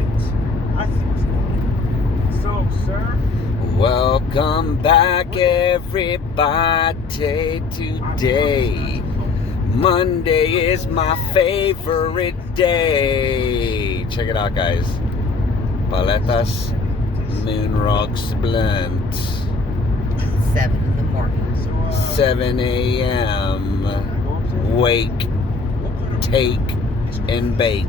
right. I see what's going on. So, sir. Welcome back, everybody. Today, Monday is my favorite day. Check it out, guys. Paletas Moon Rocks Blunt. 7 in the morning. 7 a.m. Wake, take, and bake.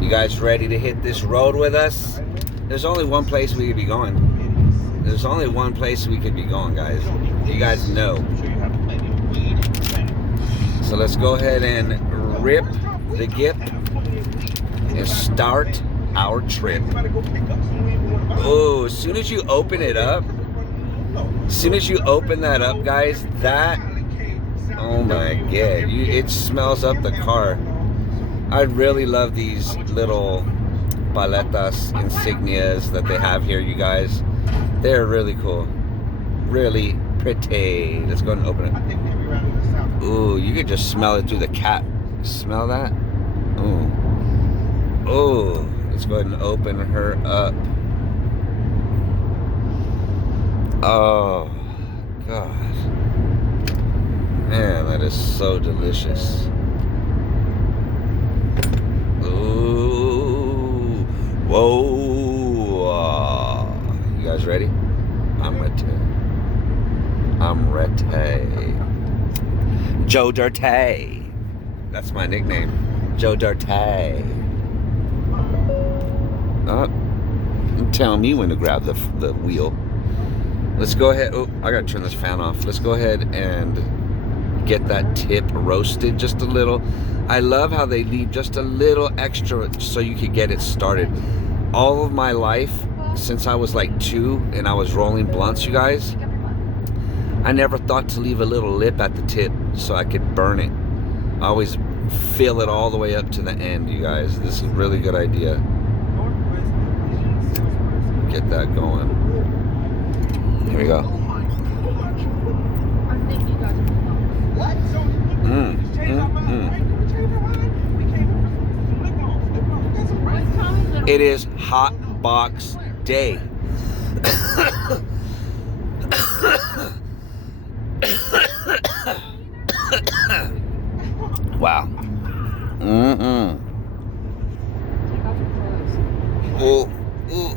You guys ready to hit this road with us? There's only one place we could be going. There's only one place we could be going, guys. You guys know. So let's go ahead and rip the gip and start our trip. Oh, as soon as you open it up, as soon as you open that up, guys, that, oh my god, it smells up the car. I really love these little Paletas insignias that they have here, you guys. They're really cool. Really pretty. Let's go and open it. Ooh, you could just smell it through the cap. Smell that? Ooh. Ooh. Let's go ahead and open her up. Oh, God. Man, that is so delicious. Ooh. Whoa. You guys ready? I'm ready. I'm ready. Joe Dirty. That's my nickname. Joe Dirty. Tell me when to grab the wheel. Let's go ahead. Oh, I gotta turn this fan off. Let's go ahead and get that tip roasted just a little. I love how they leave just a little extra so you could get it started. All of my life, since I was like 2 and I was rolling blunts, you guys, I never thought to leave a little lip at the tip so I could burn it. I always fill it all the way up to the end, you guys. This is a really good idea. Get that going. Here we go. It is hot box day. Wow. Oh. Ooh.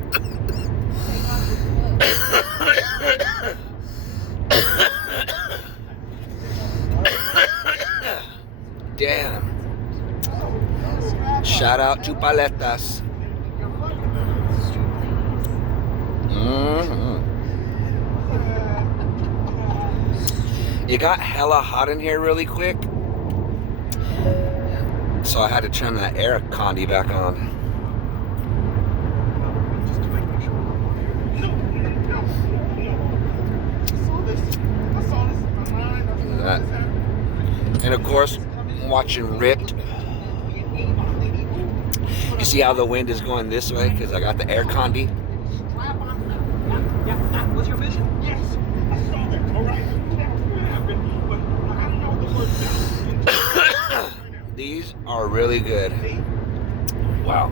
Damn. Shout out to Paletas. It got hella hot in here really quick, so I had to turn that air condi back on. And of course, watching Ripped. You see how the wind is going this way because I got the air condi. Was your vision? Yes. I saw that. All right. These are really good. Wow.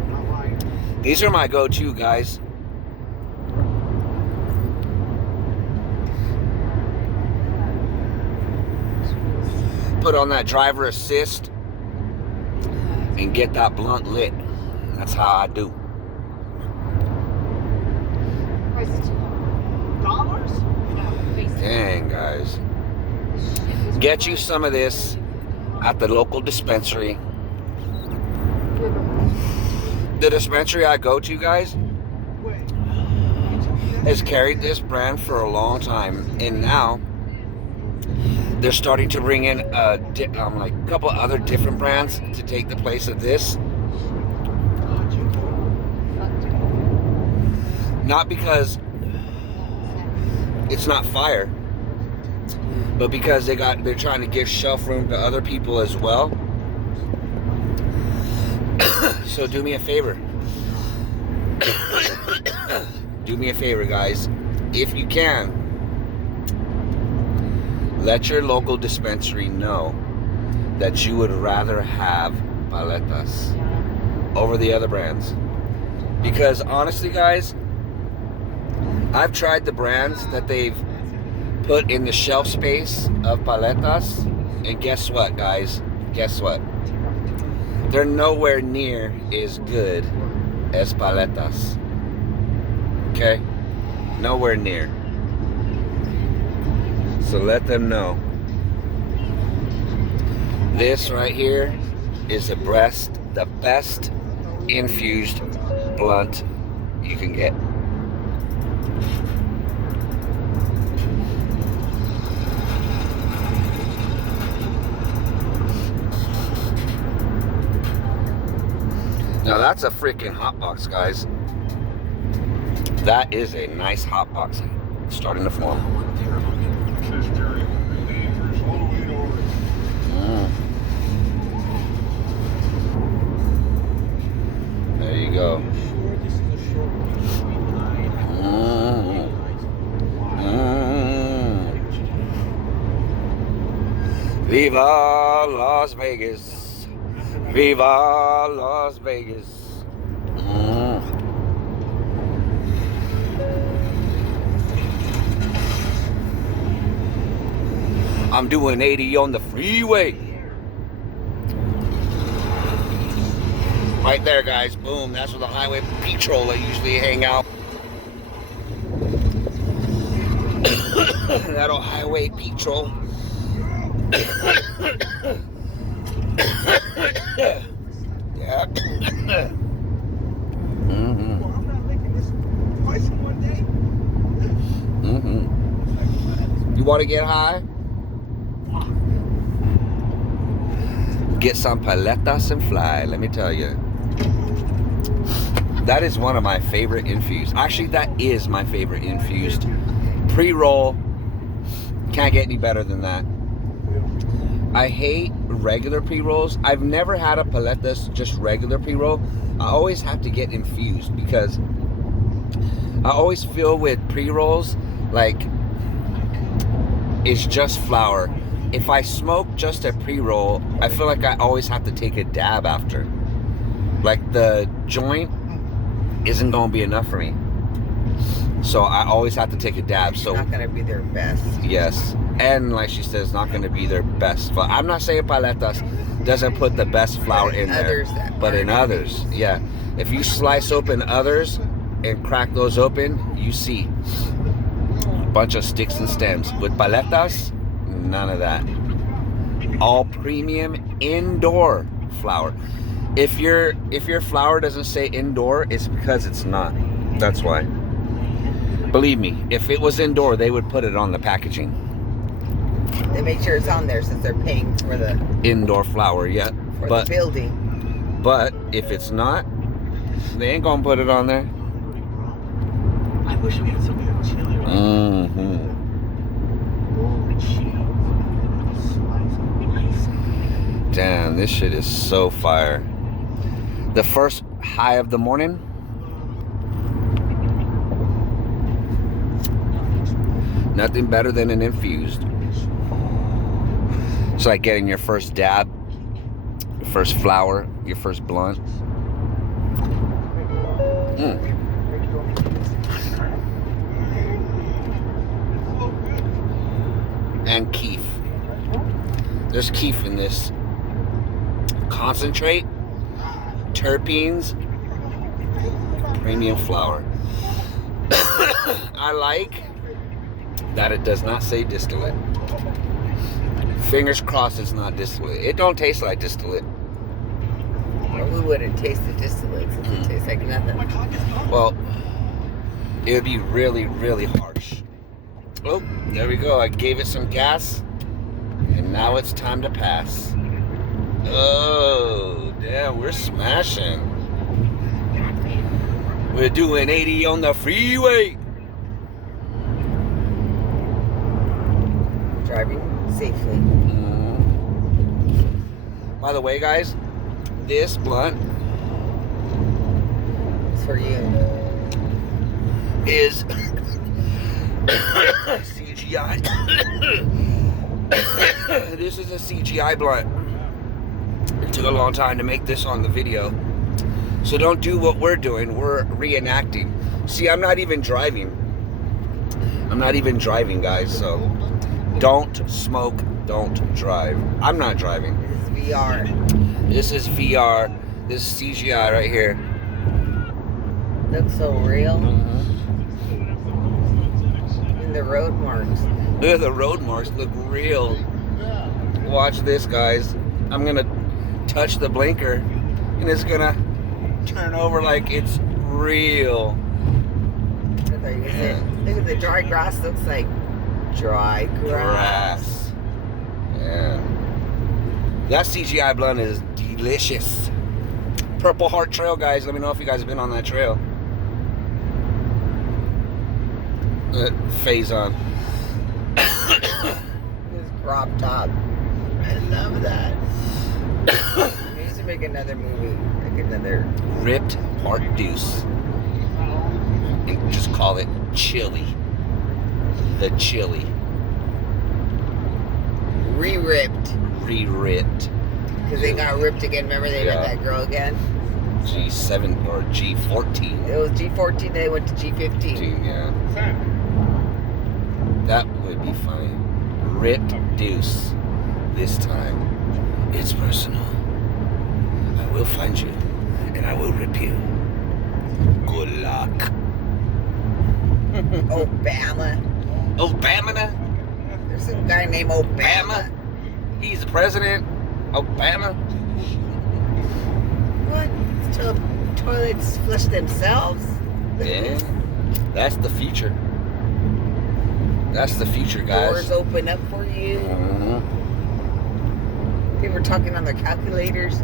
These are my go-to, guys. Put on that driver assist and get that blunt lit. That's how I do. Dang, guys. Get you some of this at the local dispensary. The dispensary I go to, guys, has carried this brand for a long time, and now they're starting to bring in like a couple other different brands to take the place of this. Not because it's not fire, but because they're trying to give shelf room to other people as well. So do me a favor. Do me a favor, guys. If you can, let your local dispensary know that you would rather have Paletas over the other brands. Because honestly, guys, I've tried the brands that they've put in the shelf space of Paletas, and guess what, guys? Guess what? They're nowhere near as good as Paletas. Okay? Nowhere near. So let them know. This right here is the best infused blunt you can get. Now that's a freaking hot box, guys. That is a nice hot box. Starting to form. There you go. Viva Las Vegas. Viva Las Vegas. I'm doing 80 on the freeway. Right there, guys. Boom. That's where the highway patrol usually hang out. That old highway patrol. Yeah. You want to get high? Get some paletas and fly. Let me tell you. That is one of my favorite infused. Actually, that is my favorite infused. Pre-roll. Can't get any better than that. I hate regular pre-rolls. I've never had a Paletas just regular pre-roll. I always have to get infused because I always feel with pre-rolls like it's just flour. If I smoke just a pre-roll, I feel like I always have to take a dab after. Like the joint isn't going to be enough for me. So I always have to take a dab. So it's not going to be their best. Yes. And like she says, not going to be their best. But I'm not saying Paletas doesn't put the best flour in there. But in others, yeah. If you slice open others and crack those open, you see a bunch of sticks and stems. With Paletas, none of that. All premium indoor flour. If your flour doesn't say indoor, it's because it's not. That's why. Believe me, if it was indoor, they would put it on the packaging. They make sure it's on there since they're paying for the indoor flour, yeah. For the building. But if it's not, they ain't gonna put it on there. I wish we had something that was chili. Damn, this shit is so fire. The first high of the morning. Nothing better than an infused. It's like getting your first dab, your first flower, your first blunt. And keef. There's keef in this. Concentrate, terpenes, premium flour. I like that it does not say distillate. Fingers crossed it's not distillate. It don't taste like distillate. Well, we wouldn't taste the distillate since it tastes like nothing. Well, it would be really, really harsh. Oh, there we go. I gave it some gas, and now it's time to pass. Oh, damn, we're smashing. We're doing 80 on the freeway. Driving safely. By the way, guys, this blunt It's for you. is CGI. This is a CGI blunt. It took a long time to make this on the video. So don't do what we're doing. We're reenacting. See, I'm not even driving. I'm not even driving, guys. So don't smoke, don't drive. I'm not driving. This is VR. This is VR. This is CGI right here. Looks so real. Mm-hmm. And the road marks. Look at the road marks. Look real. Watch this, guys. I'm going to touch the blinker, and it's going to turn over like it's real. Yeah. Look at the dry grass. Looks like dry grass. Yeah. That CGI blunt is delicious. Purple Heart Trail, guys. Let me know if you guys have been on that trail. Phase on. This crop top. I love that. We used to make another movie. Like another Ripped Part Deuce. And just call it Chili. The Chili. re-ripped. Re-ripped. Because they got ripped again. Remember they met that girl again? G7 or G14. It was G14, they went to G15. Yeah. That would be funny. Ripped Deuce. This time, it's personal. I will find you, and I will rip you. Good luck. Obama. Obama? There's some guy named Obama. He's the president. Obama? What? Toilets flush themselves? Yeah. That's the future. That's the future, guys. Doors open up for you. Mm-hmm. People were talking on their calculators.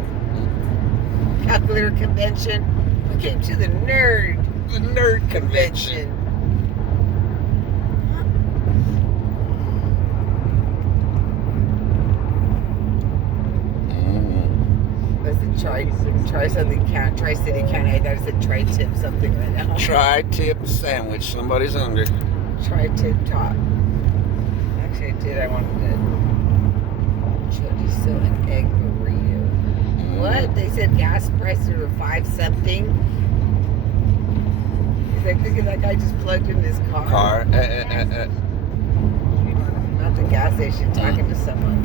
Calculator convention. We came to the nerd convention. Was it try something count, Tri-City County? I thought it said tri-tip something right now. Tri-tip sandwich. Somebody's hungry. Tri-tip top. Actually, I did. I wanted to chorizo and egg burrito. What? They said gas prices were 5 something. He's like, look at that guy just plugged in his car. Not the gas station, talking to someone.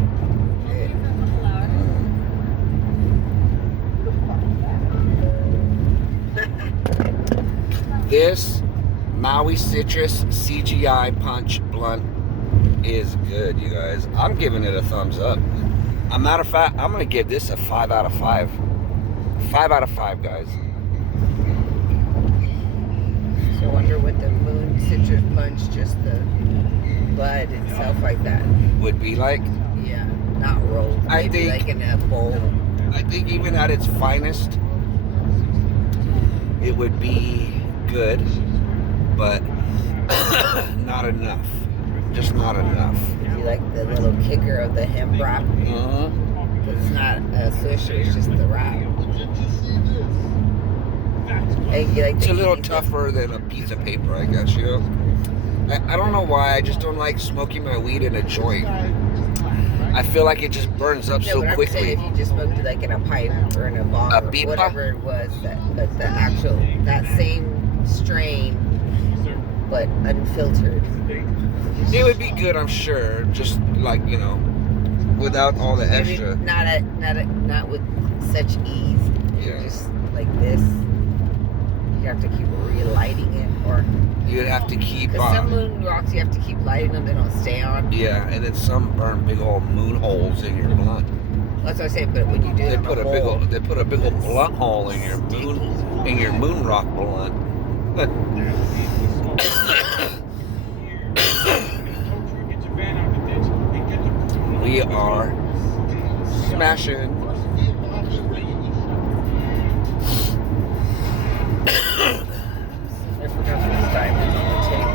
This Maui Citrus CGI Punch Blunt is good, you guys. I'm giving it a thumbs up. As a matter of fact, I'm going to give this a 5 out of 5. 5 out of 5, guys. So I wonder what the Moon Citrus Punch, just the bud itself like that, would be like. Yeah, not rolled. Maybe like in a bowl. I think even at its finest, it would be good, but not enough. Just not enough. You like the little kicker of the hemp wrap? It's not a swisher, it's just the wrap. And you like it's a little tougher than a piece of paper, I guess, you know? I don't know why, I just don't like smoking my weed in a joint. I feel like it just burns up so quickly. I'm saying if you just smoked it like in a pipe or in a bong or whatever it was, but the actual, that same strain, but unfiltered. It would be good, I'm sure. Just like, you know, without all the extra. Not with such ease. Yeah. Just like this. You have to keep relighting it, or you'd have to keep. Some moon rocks you have to keep lighting them; they don't stay on. Yeah, and then some burn big old moon holes in your blunt. That's what I say. But when you do, they put a big old blunt hole in your moon rock blunt. We are smashing. I forgot those diamonds on the table.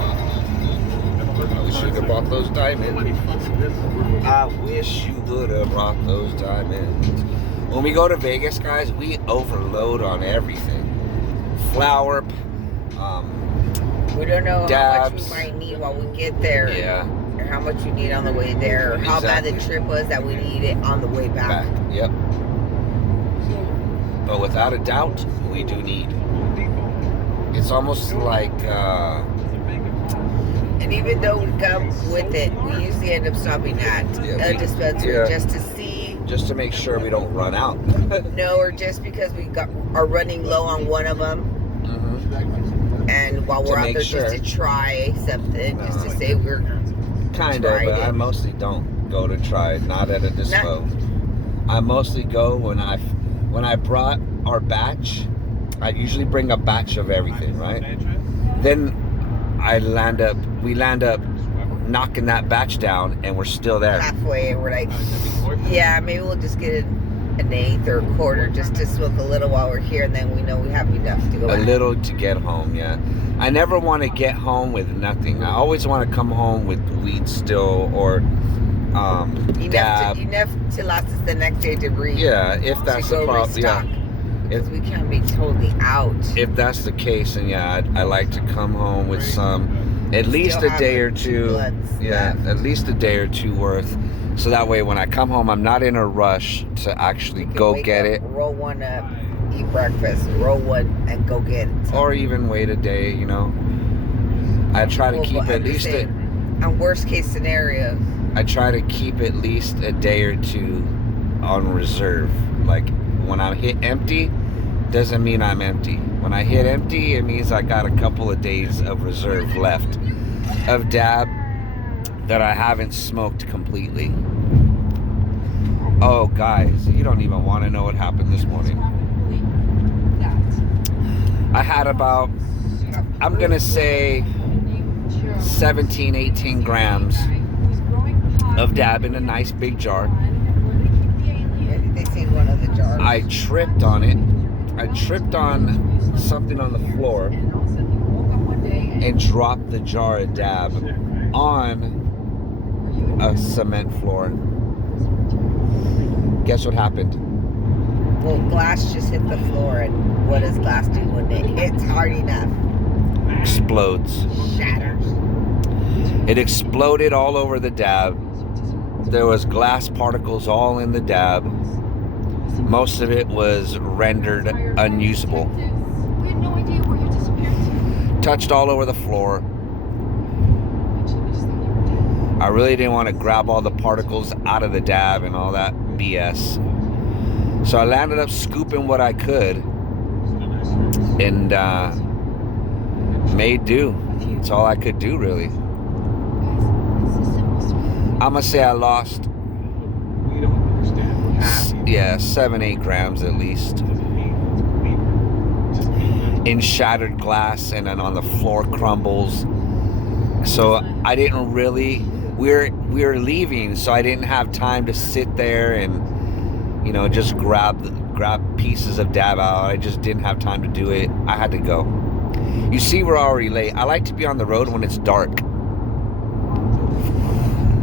I wish you would have brought those diamonds. I wish you would have brought those diamonds. When we go to Vegas, guys, we overload on everything. Flour, we don't know dabs. how much we might need while we get there. Yeah. Or how much we need on the way there. Or how bad the trip was that we need it on the way back. Yep. But without a doubt, we do need. It's almost like, and even though we come with it, we usually end up stopping at a dispensary just to see. Just to make sure we don't run out. No, or just because we are running low on one of them. Mm-hmm. And while we're out there just to try something, just to say we're kind of, but I mostly don't go to try, not at a dispo. I mostly go when I brought our batch. I usually bring a batch of everything, right? Then we land up knocking that batch down, and we're still there halfway. And we're like, yeah, maybe we'll just get an eighth or a quarter just to smoke a little while we're here, and then we know we have enough to go. Little to get home, yeah. I never want to get home with nothing. I always want to come home with weed still, or dab. Enough to last us the next day to breathe. Yeah, if that's the problem. Yeah. Because we can't be totally out. If that's the case, and yeah, I like to come home with some, at least a day or two. Yeah, at least a day or two worth. So that way, when I come home, I'm not in a rush to actually go get it. Roll one up, eat breakfast, roll one, and go get it. Or even wait a day, you know. I try to keep at least a. On worst case scenario. I try to keep at least a day or two on reserve. Like when I hit empty, doesn't mean I'm empty. When I hit empty, it means I got a couple of days of reserve left of dab that I haven't smoked completely. Oh, guys, you don't even want to know what happened this morning. I had about, I'm going to say 17, 18 grams of dab in a nice big jar. They say one of the jars. I tripped on it. I tripped on something on the floor and dropped the jar of dab on a cement floor. Guess what happened? Well, glass just hit the floor, and what does glass do when it hits hard enough? Explodes. Shatters. It exploded all over the dab. There was glass particles all in the dab. Most of it was rendered unusable. Touched all over the floor. I really didn't want to grab all the particles out of the dab and all that BS. So I landed up scooping what I could and made do. That's all I could do, really. I'm gonna say I lost 7-8 grams at least in shattered glass, and then on the floor crumbles. So I didn't really, we were leaving, so I didn't have time to sit there and, you know, just grab pieces of dab out. I just didn't have time to do it. I had to go. You see, we're already late. I like to be on the road when it's dark.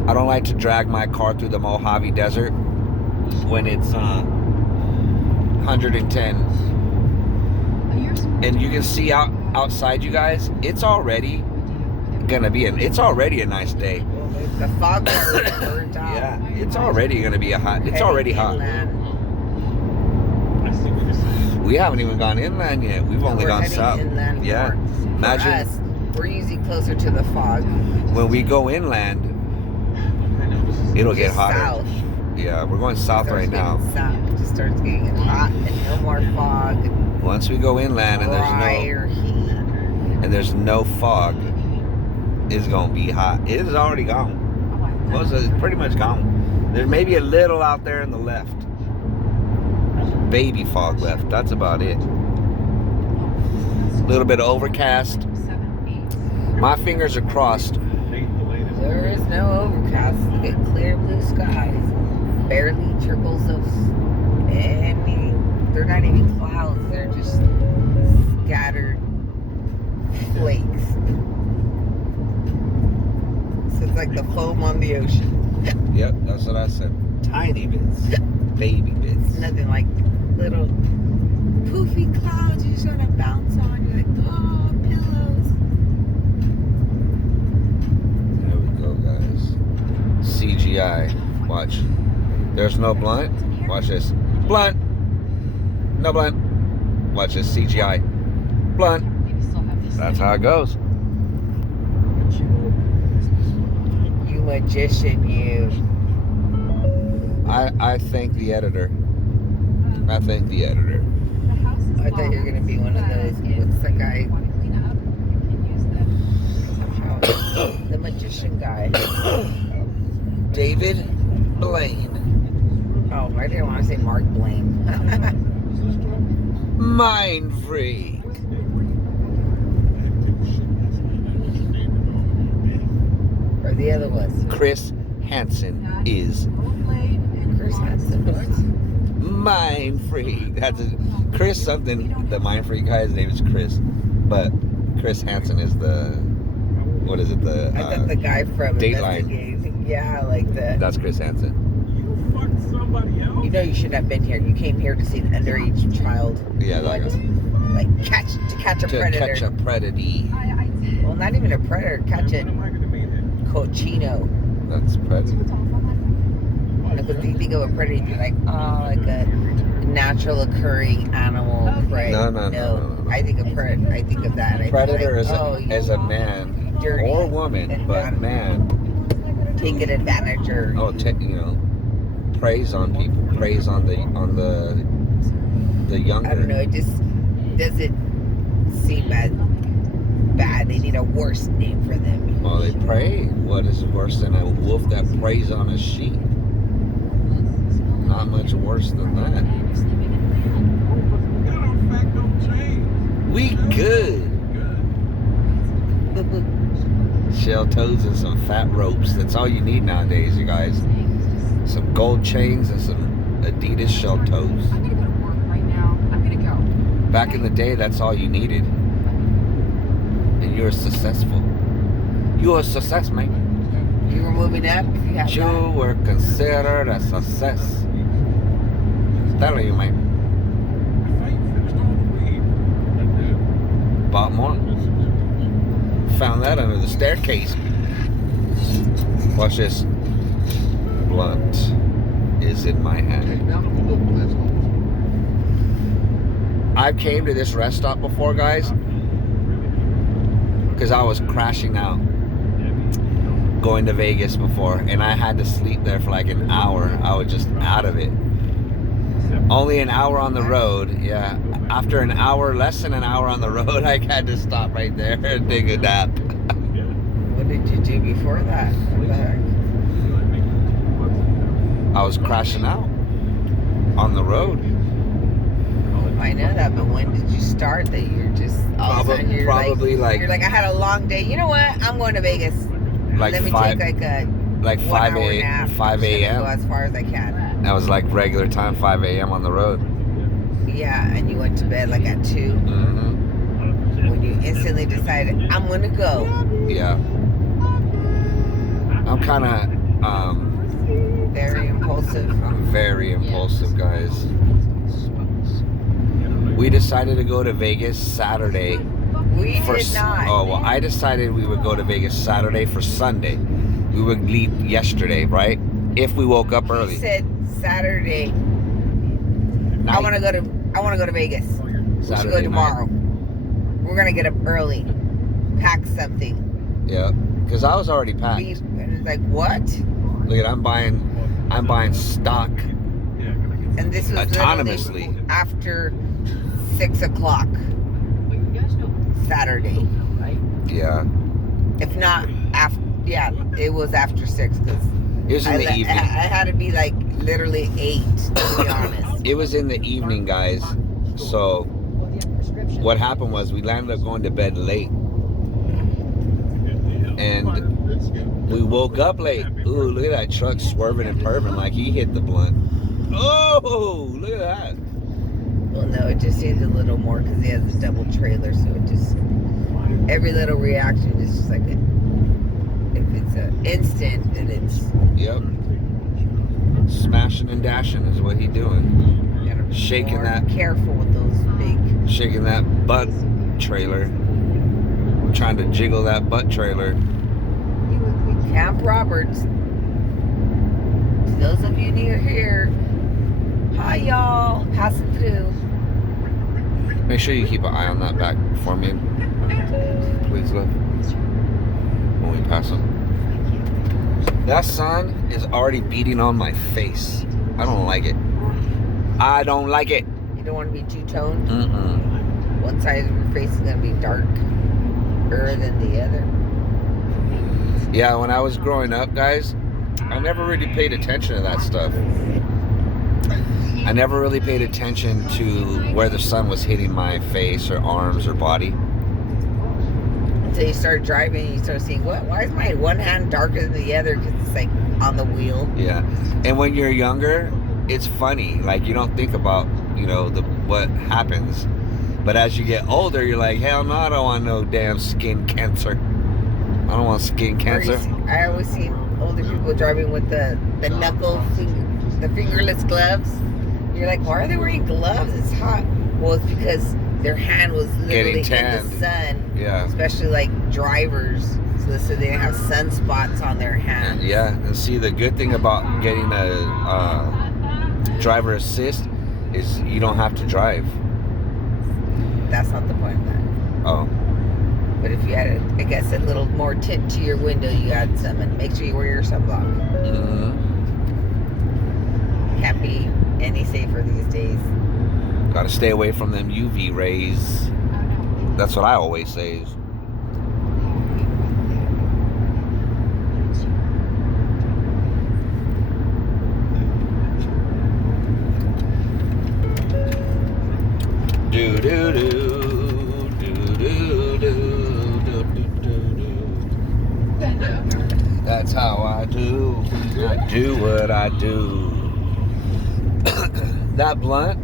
I don't like to drag my car through the Mojave Desert when it's 110. And you can see outside, you guys, it's already a nice day. The fog's already burned out. Yeah, it's already gonna be it's already hot. We haven't even gone inland yet. We've only gone south. Yeah. Imagine us, we're usually closer to the fog. When we go inland, it'll get hotter. South. Yeah, we're going south right now. South. It just starts getting hot and no more fog. Once we go inland and there's no fog, it's gonna be hot. It is already gone. Most of it's pretty much gone. There's maybe a little out there in the left. Baby fog left. That's about it. A little bit of overcast. My fingers are crossed. There is no overcast. You get clear blue skies. Barely trickles of, they're not even clouds. They're just scattered flakes. So it's like the foam on the ocean. Yep, that's what I said. Tiny bits. Baby bits. Nothing like little poofy clouds you sort of bounce on. You're like, oh, pillows. There we go, guys. CGI. Watch. There's no blunt. Watch this. Blunt. No blunt. Watch this CGI. Blunt. That's how it goes. You magician, you. I thank the editor. I thank the editor. I thought you were gonna be one of those. What's the guy? The magician guy. David Blaine. Oh, I didn't want to say Mark Blaine. Mind freak. Or the other was Chris Hansen is Chris Hansen. What? Mind freak. That's Chris something. The mind freak guy, his name is Chris, but Chris Hansen is the, what is it? The I thought the guy from Dateline. Investigating. Yeah, like the. That's Chris Hansen. You fucked somebody else? You know you shouldn't have been here. You came here to see an underage child. Yeah, What? that guy. Like to catch a To predator. catch a predator. Well, not even a predator. Catch a What am I gonna be then? cochino. That's predator. Because you think of a predator, you're like, oh, like a natural occurring animal prey. No. I think of predator. I think of that. And Predator I is think, a man dirty or woman, and but man, taking advantage or preys on people, preys on the younger. I don't know. It just doesn't seem as bad. They need a worse name for them. Well, they prey. What is worse than a wolf that preys on a sheep? Not much worse than that. That don't fact don't change. We good. Shell toes and some fat ropes. That's all you need nowadays, you guys. Some gold chains and some Adidas shell toes. I'm gonna go to work right now. I'm gonna go. Back in the day, that's all you needed. And you were successful. You were a success, man. You were moving up. If you had You that. were considered a success. Telling you, man. I thought you finished all the weed. Bought more. Found that under the staircase. Watch this. Blunt is in my hand. I've came to this rest stop before, guys, because I was crashing out going to Vegas before, and I had to sleep there for like an hour. I was just out of it. Only an hour on the road, yeah. After an hour, less than an hour on the road, I had to stop right there and take a nap. What did you do before that? What the heck? I was crashing out on the road. I know that, but when did you start that you're just all of a sudden you're Probably like you're like, I had a long day. You know what? I'm going to Vegas. like Let me five, take like a like 5 1 hour nap. 5 Go a.m. as far as I can. That was like regular time, 5 a.m. on the road. Yeah, and you went to bed like at 2 Mm-hmm. when you instantly decided I'm gonna go. Yeah. I'm kind of Very impulsive. I'm very impulsive, guys. We decided to go to Vegas Saturday. We for did not. Oh, well, I decided we would go to Vegas Saturday for Sunday. We would leave yesterday, right? If we woke up He early. said Saturday. I Night. want to go to Vegas. We should Saturday go night. tomorrow. We're gonna get up early. Pack something. Yeah, because I was already packed. And it's like what? Look at, I'm buying stock And this was autonomously. literally after 6 o'clock Saturday. Yeah, If not after, yeah, it was after 6 because it was in the I evening. had to be like literally 8 to be honest. It was in the evening, guys. So what happened was we landed up going to bed late, and we woke up late. Ooh, look at that truck swerving and perving like he hit the blunt. Oh, look at that. Well, no, it just needs a little more because he has a double trailer, so it just every little reaction is just like if it's an instant, then it's Yep. Smashing and dashing is what he doing. Shaking more that, careful with those big. shaking that butt trailer. Trying to jiggle that butt trailer. Camp Roberts. Those of you near here, hi y'all, passing through. Make sure you keep an eye on that back for me. Please, love. When we pass them. That sun is already beating on my face. I don't like it. I don't like it. You don't want to be two-toned? Mm-mm. One side of your face is going to be darker than the other. Yeah, when I was growing up, guys, I never really paid attention to that stuff. I never really paid attention to where the sun was hitting my face or arms or body. Until you start driving and you start seeing, why is my one hand darker than the other? Because it's like on the wheel. Yeah. And when you're younger, it's funny. Like, you don't think about, you know, what happens. But as you get older, you're like, hell no, I don't want no damn skin cancer. I don't want skin cancer. I always see older people driving with the fingerless gloves. You're like, why are they wearing gloves? It's hot. Well, it's because their hand was literally in the sun. Yeah. Especially like drivers. So they have sunspots on their hands. Yeah. And see, the good thing about getting a driver assist is you don't have to drive. That's not the point of that. Oh. But if you had, I guess, a little more tint to your window, you add some, and make sure you wear your sunblock. Mm-hmm. Can't be any safer these days. Got to stay away from them UV rays. That's what I always say. Do do do do do do do do. That's how I do. I do what I do. That blunt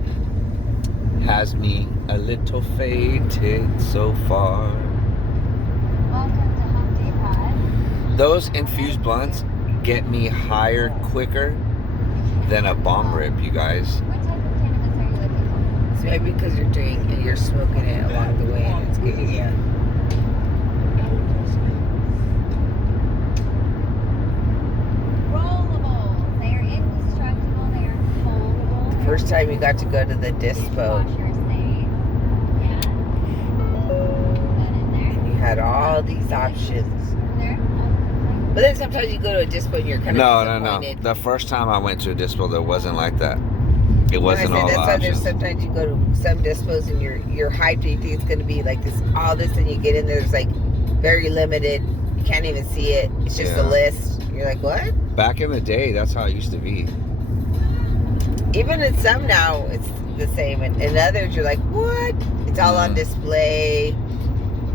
has me a little faded so far. Welcome to Home Depot. Those infused blunts get me higher quicker than a bomb rip, you guys. What type of cannabis are you looking for? So maybe because you're smoking it along the way, and it's giving you. Rollables. They are indestructible. They are foldable. First time you got to go to the dispo, Dishwasher safe. Yeah. That in there. and you had all these options. There. But then sometimes you go to a dispo and you're kind of No. disappointed. The first time I went to a dispo, there wasn't like that. It When I wasn't say all that's why there's options. sometimes you go to some dispos and you're hyped and you think it's gonna be like this, all this, and you get in there, there's like very limited. You can't even see it. It's just a Yeah. list. You're like, what? Back in the day, that's how it used to be. Even in some now, it's the same. And in others, you're like, what? It's all on display.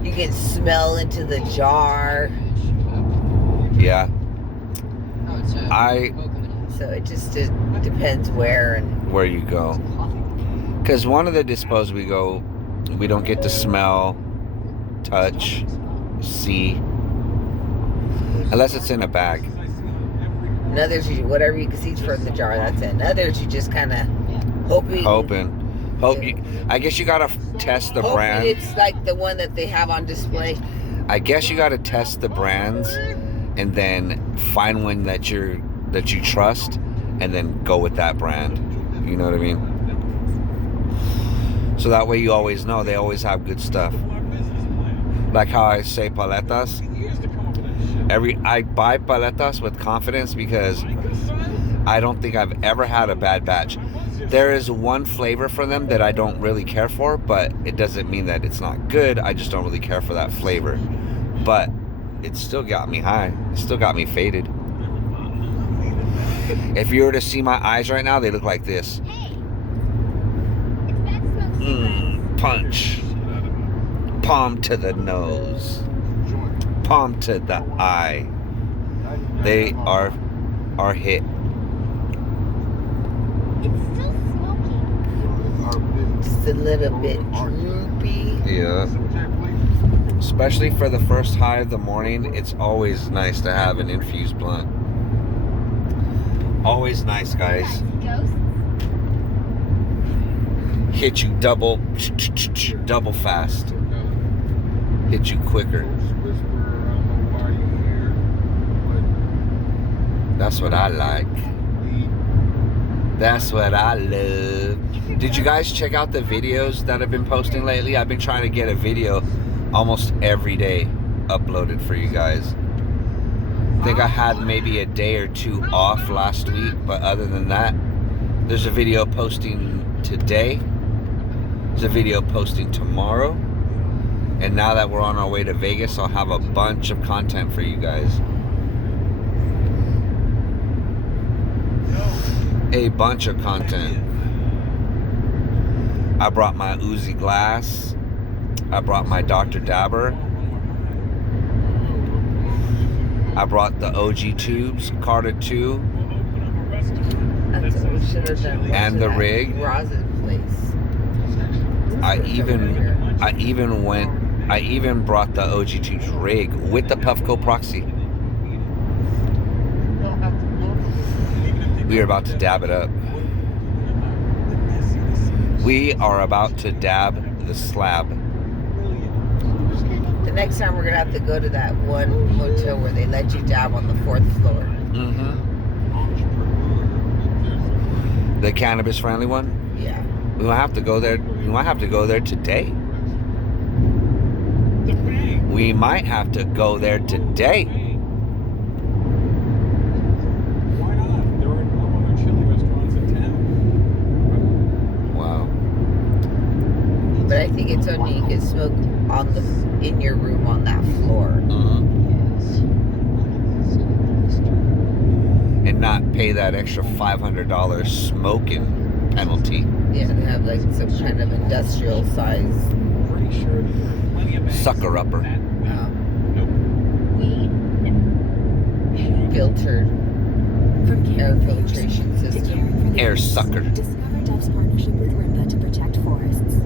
You can smell into the jar. Yeah. So it just depends where and Where you go. Because one of the dispos we go, we don't get to smell, touch, see. Unless it's in a bag. in others, you whatever you can see from the jar, that's it. In others, you just kind of hoping. I guess you gotta test the hoping brand. it's like the one that they have on display. I guess you gotta test the brands and then find one that you trust and then go with that brand. You know what I mean? So that way you always know they always have good stuff. Like how I say Paletas. I buy Paletas with confidence because I don't think I've ever had a bad batch. There is one flavor for them that I don't really care for, but it doesn't mean that it's not good. I just don't really care for that flavor. But it still got me high. It still got me faded. If you were to see my eyes right now, they look like this. Hey. It's bad smoke Punch. Palm to the nose. Palm to the eye. They are hit. It's still smoky. Just a little bit droopy. Yeah. Especially for the first high of the morning, it's always nice to have an infused blunt. Always nice, guys. Ghosts. Hit you double fast. Hit you quicker. That's what I like. That's what I love. Did you guys check out the videos that I've been posting lately? I've been trying to get a video almost every day uploaded for you guys. I think I had maybe a day or two off last week, but other than that, there's a video posting today. There's a video posting tomorrow. And now that we're on our way to Vegas, I'll have a bunch of content for you guys. A bunch of content. I brought my Uzi glass. I brought my Dr. Dabber. I brought the OG tubes, Carter 2. That's what we should have done. And the rig. Rosin place. I even brought the OG tubes rig with the Puffco proxy. We are about to dab it up. We are about to dab the slab. The next time we're gonna have to go to that one hotel where they let you dab on the 4th floor. Mm-hmm. The cannabis friendly one? Yeah. We might have to go there. We might have to go there today. We might have to go there today. Why not? There are no other chili restaurants in town. Wow. But I think it's only you can smoke on the in your room on that floor. And not pay that extra $500 smoking penalty. Yeah, they have like some kind of industrial size Pretty sure there are plenty of banks Sucker upper. that will. filtered From air caring for filtration yourself to system. caring for the Air earth, sucker. Discover Dove's partnership with RIMPA to protect forests.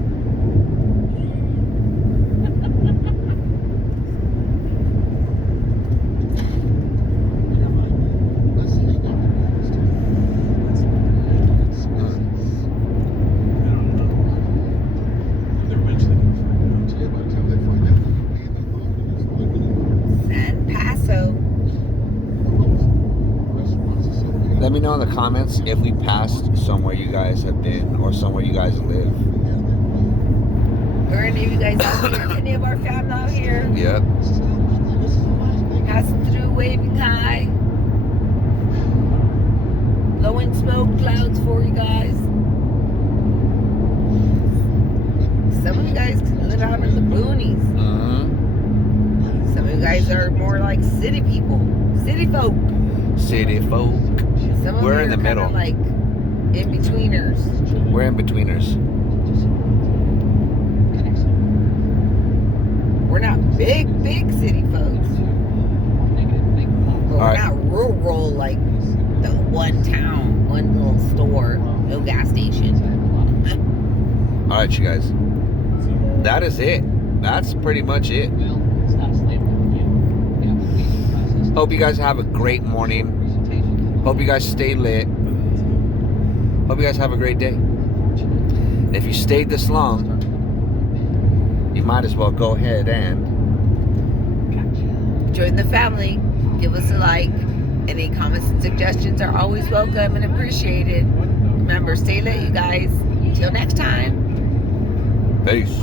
They're eventually going to find out. San Paso. Let me know in the comments if we passed somewhere you guys have been or somewhere you guys live. Are any of you guys out here? Any of our fam out here? Yep. Passing through, waving high. Blowing smoke clouds for you guys. Some of you guys can live out in the boonies. Mm-hmm. Some of you guys are more like city people, city folk. City folk. Some of We're you in the are kinda middle. like in-betweeners. We're in betweeners. We're not big city folks. But we're Alright. not rural like the one town, one little store, no gas station. All right, you guys. That is it. That's pretty much it. Hope you guys have a great morning. Hope you guys stay lit. Hope you guys have a great day. If you stayed this long, you might as well go ahead and Join the family. Give us a like. Any comments and suggestions are always welcome and appreciated. Remember, stay lit, you guys. Till next time. peace.